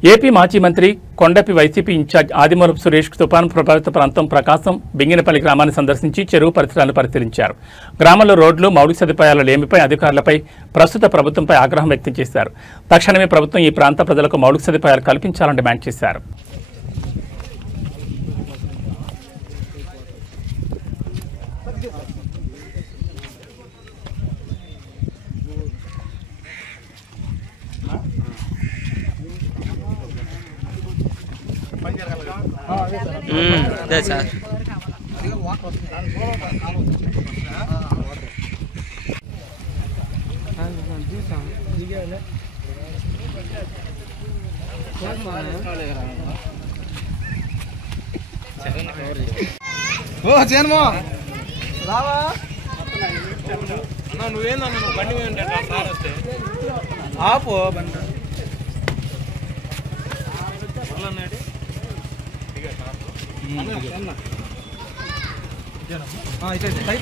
AP మాజీ మంత్రి Kondapi YCP incharge Adimulapu Suresh తుపాను ప్రభావిత ప్రాంతం ప్రకాశం బింగినపల్లి గ్రామాన్ని సందర్శించి చెరువు పరిసరాలను పరిశీలించారు. గ్రామంలో రోడ్లు, మౌలిక సదుపాయాల లేమిపై అధికారులపై ప్రస్తుత ప్రభుత్వంపై ఆగ్రహం వ్యక్తం చేశారు. తక్షణమే ప్రభుత్వం ఈ ప్రాంత ప్రజలకు మౌలిక సదుపాయాలు కల్పించాలని డిమాండ్ చేశారు. సార్ జన్మో రావా నువ్వేందన్నా బండి వస్తే ఆపు బండి అయితే